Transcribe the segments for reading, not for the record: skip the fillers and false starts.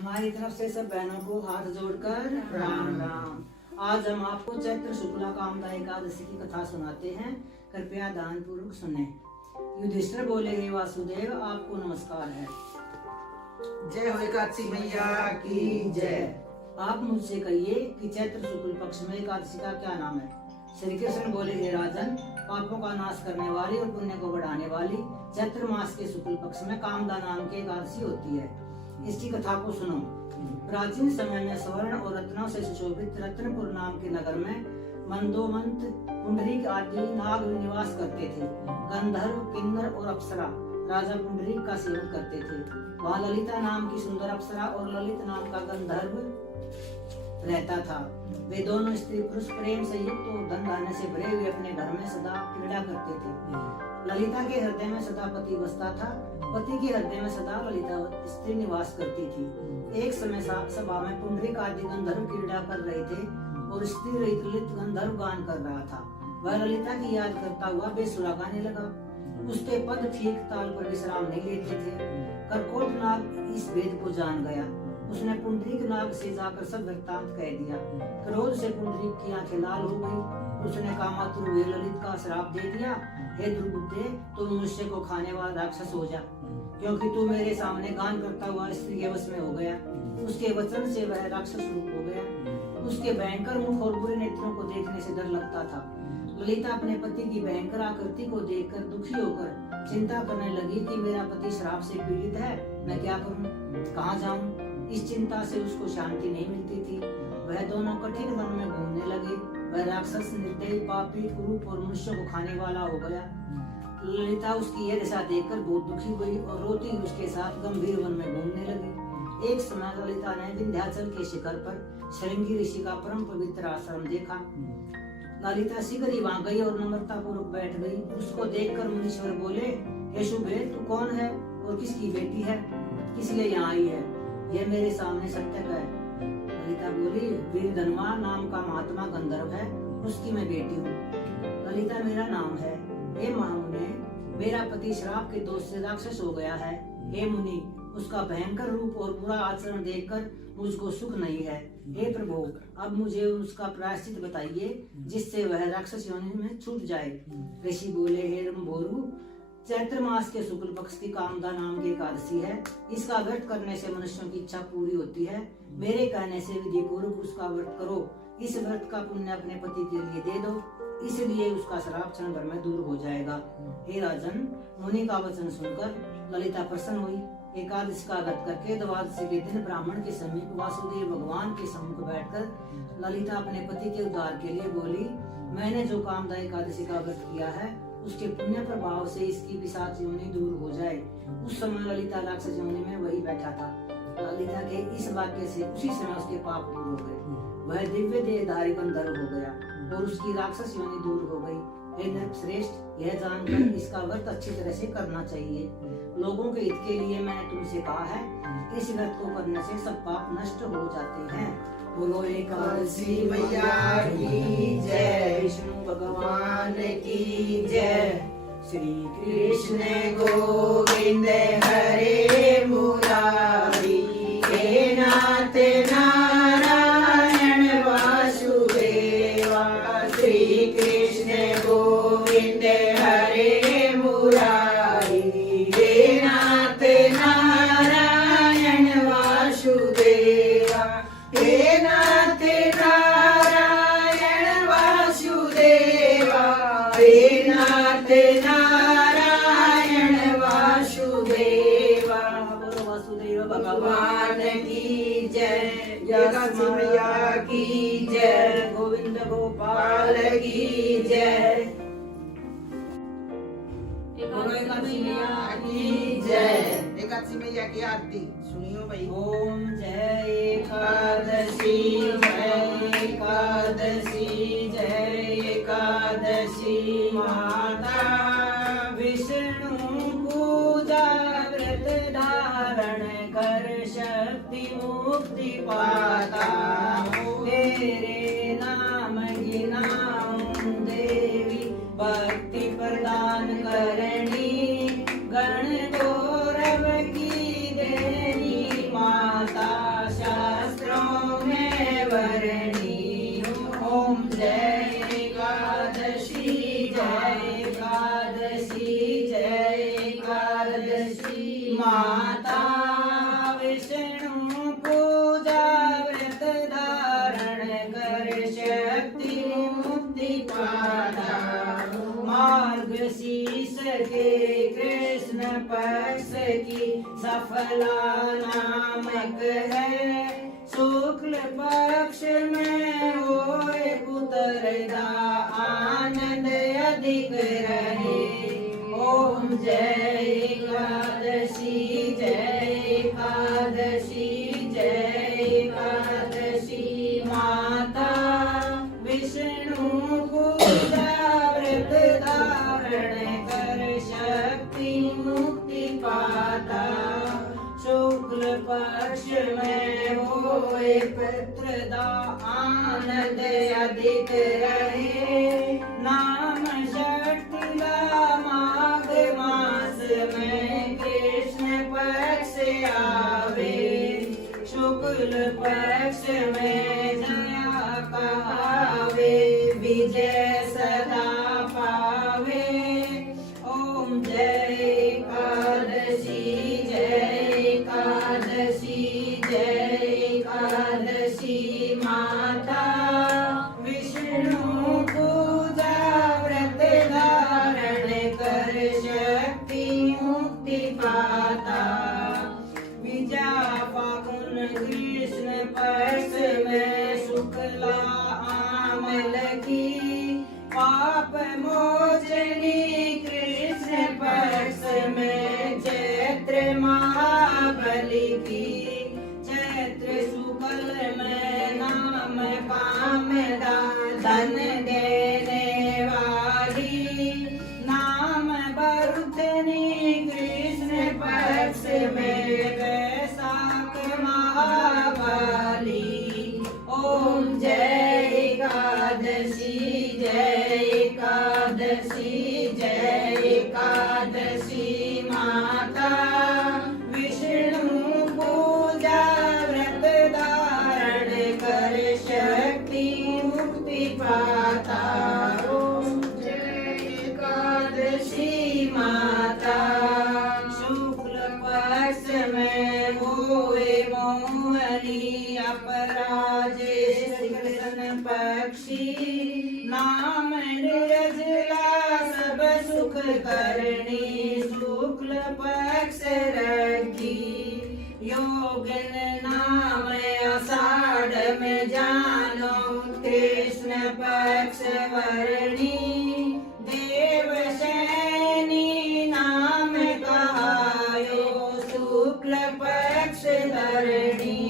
हमारी तरफ से सब बहनों को हाथ जोड़कर राम राम। आज हम आपको चैत्र शुक्ला कामदा एकादशी की कथा सुनाते हैं, कृपया ध्यान पूर्वक सुने। युधिष्ठिर बोले, हे वासुदेव, आपको नमस्कार है। जय हो एकादशी मैया की जय। आप मुझसे कहिए कि चैत्र शुक्ल पक्ष में एकादशी का क्या नाम है। श्री कृष्ण बोले, हे राजन, पापों का नाश करने वाली और पुण्य को बढ़ाने वाली चैत्र मास के शुक्ल पक्ष में कामदा नाम की एकादशी होती है। इसकी कथा को सुनो। प्राचीन समय में स्वर्ण और रत्नों से सुशोभित रत्नपुर नाम के नगर में मंदोमंत, पुंडरीक आदि नाग निवास करते थे। गंधर्व, किन्नर और अप्सरा राजा पुंडरीक का सेवन करते थे। वहाँ ललिता नाम की सुंदर अप्सरा और ललित नाम का गंधर्व रहता था। वे दोनों स्त्री पुरुष प्रेम से युक्त और धन धान्य से भरे हुए अपने घर में सदा क्रीड़ा करते थे। ललिता के हृदय में सदा पति बसता था, पति के हृदय में सदा ललिता स्त्री निवास करती थी। एक समय सभा में पुंडरीक आदि गंधर्व क्रीड़ा कर रहे थे और स्त्री रहित ललित गंधर्व गान कर रहा था। वह ललिता की याद करता हुआ बेसुरा गाने लगा। उसके पद ठीक ताल पर विश्राम नहीं लेते थे। करकोट नाग इस भेद को जान गया। उसने पुंडरीक नाग से जाकर सब वृत्तांत कह दिया। क्रोध से पुंडरीक की आंखें लाल हो गई। उसने कामातुर हुए ललित का श्राप दे दिया, हे दुर्बुद्धे, तू मनुष्य को खाने वाला राक्षस हो जा, क्योंकि तू मेरे सामने गान करता हुआ स्त्री के वश में हो गया। उसके वचन से वह राक्षस रूप हो गया। उसके भयंकर मुख और बुरे नेत्रों को देखने से डर लगता था। ललिता अपने पति की भयंकर आकृति को देखकर दुखी होकर चिंता करने लगी कि मेरा पति श्राप से पीड़ित है, मैं क्या करूं, कहाँ जाऊं। इस चिंता से उसको शांति नहीं मिलती थी। वह दोनों कठिन वन में घूमने लगे। वह राक्षस निर्दयी, पापी, कुरूप और मनुष्य को खाने वाला हो गया। ललिता उसकी यह दशा देखकर बहुत दुखी हुई और रोती उसके साथ गंभीर वन में घूमने लगी। एक समय ललिता ने विंध्याचल के शिखर पर श्रृंगी ऋषि का परम पवित्र आश्रम देखा। ललिता शीघ्र ही वहां गई और नम्रता पूर्वक बैठ गई। उसको देखकर मुनीश्वर बोले, हे शुभे, तू कौन है और किसकी बेटी है, किस लिए यहाँ आई है, यह मेरे सामने सत्य है। ललिता बोली, वीर धनमा नाम का महात्मा गंधर्व है, उसकी मैं बेटी हूँ। ललिता मेरा नाम है। हे महामुने, मेरा पति श्राप के दोष से राक्षस हो गया है। हे मुनि, उसका भयंकर रूप और बुरा आचरण देखकर मुझको सुख नहीं है। हे प्रभु, अब मुझे उसका प्रायश्चित बताइए जिससे वह राक्षस योनि में छूट जाए। ऋषि बोले, हे रंभोरु, चैत्र मास के शुक्ल पक्ष की कामदा नाम की एकादशी है। इसका व्रत करने से मनुष्यों की इच्छा पूरी होती है। मेरे कहने से विधि पूर्वक उसका व्रत करो। इस व्रत का पुण्य अपने पति के लिए दे दो, इसलिए उसका श्राप क्षण भर में दूर हो जाएगा। हे राजन, मुनि का वचन सुनकर ललिता प्रसन्न हुई। एकादशी का व्रत करके द्वादशी के दिन ब्राह्मण के समीप वासुदेव भगवान के सम्मुख बैठकर ललिता अपने पति के उद्धार के लिए बोली, मैंने जो कामदा एकादशी का व्रत किया है उसके पुण्य प्रभाव से इसकी पिशाच योनि दूर हो जाए। उस समय ललिता राक्षस योनि में वही बैठा था। ललिता के इस वाक्य से उसी समय उसके पाप दूर हो गए। वह दिव्य देहधारी गंधर्व हो गया और उसकी राक्षस योनि दूर हो गई। हे नृपश्रेष्ठ, यह जानकर इसका व्रत अच्छी तरह से करना चाहिए। लोगों के हित के लिए मैंने तुमसे कहा है, इस व्रत को करने से सब पाप नष्ट हो जाते हैं। बोलो एकादशी मैया की जय, विष्णु भगवान की जय। श्री कृष्ण गोविंद हरे मुरारी, हे नाथ नारायण वासुदेवा। श्री कृष्ण गोविंद हरे मुरारी, हे नाथ नारायण वासुदेवा। हे नाथ नारायण वासुदेवा, हे नाथ नारायण वासुदेवा। बोलो वासुदेव भगवान की जय, एकादशी मैया की जय, गोविंद गोपाल की जय। बोलो एकादशी मैया की जय। एकादशी मैया की आरती सुनियो भाई। ओम जय एकादशी, जय एकादशी, जय एकादशी। माता विष्णु पूजा व्रत धारण कर शक्ति मुक्ति पाता। तेरे नाम गिनाऊं देवी, भक्ति प्रदान करनी, गण गौरव की देवी माता। बाबला नामक है, शुक्ल पक्ष में होए उतरदा आनंद अधिक रहे। ओम जय एकादशी जय एकादशी जय एकादशी। माता विष्णु पूजा व्रत धारण कर शक्ति मुक्ति पाता, शुक्ल पक्ष में होए पुत्रदा आनंद अधिक रहे। नाम षष्ठीला माघ मास में कृष्ण पक्ष आवे, शुक्ल पक्ष में जया कहावे, विजय सदा पावे। ओम जय एकादशी जय एकादशी जय एकादशी। माता विष्णु पूजा व्रत धारण कर शक्ति मुक्ति पाता, विजया फागुन कृष्ण पक्ष में शुक्ला आमल की, पाप मोचनी कृष्ण पक्ष में चैत्र महाबली की, चैत्र शुक्ल में नाम कामदा धन देने वाली, नाम बरुथनी कृष्ण पक्ष में वैशाख महाबली। ओम जय एकादशी जय एकादशी जय एकादशी। माता विष्णु पूजा व्रत धारण कर शक्ति मुक्ति पाता, जय एकादशी। माता शुक्ल पक्ष में होए मोहनी अपराजे कृष्ण पक्षी, नाम निर्जला सब सुख करणी, शुक्ल पक्ष रखी। योगन नाम आषाढ़ में जानो कृष्ण पक्ष वर्णी, देवशैनी नाम कहायो शुक्ल पक्ष धरणी।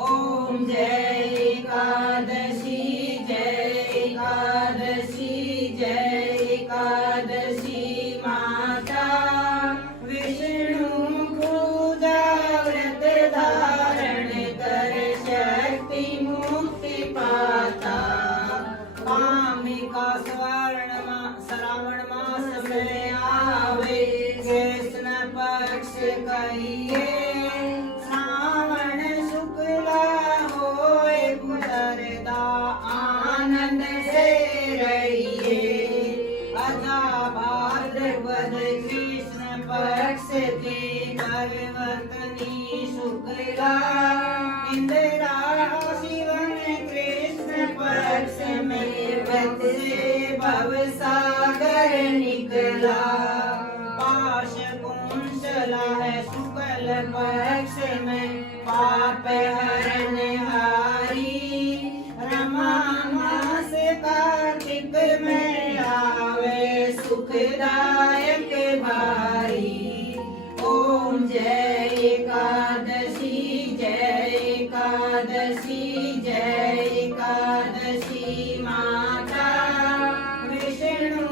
ओम जय एकादशी जय एकादशी जय एकादशी। माता विष्णु पूजा व्रत धारण कर शक्ति मुक्ति पाता, कामिका श्रावण मास में आवे कृष्ण पक्ष कहिए, श्रावण शुक्ला होए पुत्रदा आनंद से रहिए। अजा भाद्रपद कृष्ण पक्ष की गर्भवतनी शुक्ला, इंदिरा शिवन कृष्ण पक्ष में व्रत से भवसागर निकला। पाश कुंशला है शुक्ल पक्ष में पाप हरण हारी, रमा मास कार्तिक में आवे सुखदायक भारी। ओम जय एकादशी जय एकादशी जय एकादशी। माता विष्णु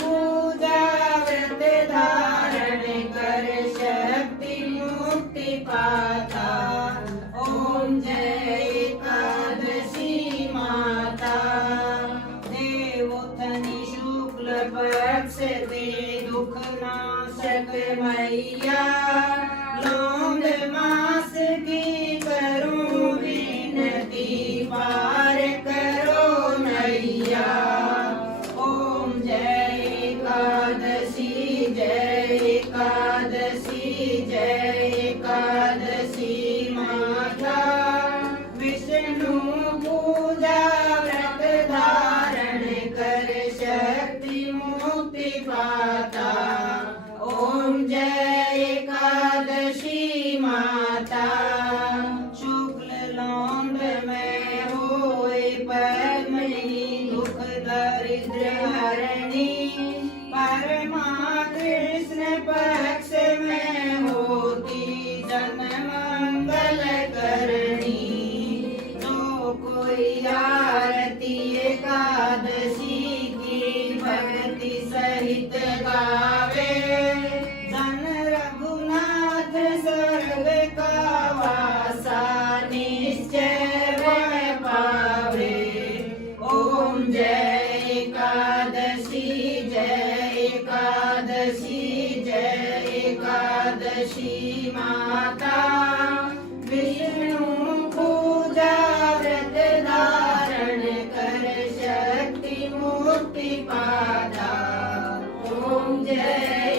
पूजा व्रत धारण कर शक्ति मुक्ति पाता, ओम जय एकादशी। माता देवोत्थनी शुक्ल पक्ष ते दुख नाशक मैया, लौंग मास की करूं विनती पार करो नैया। ओम जय एकादशी जय एकादशी जय एकादशी। माता विष्णु पूजा व्रत धारण कर शक्ति मुक्ति पाता, ओम जय एकादशी। जय एकादशी माता विष्णु पूजा व्रत धारण कर शक्ति मुक्ति पादा। ओम जय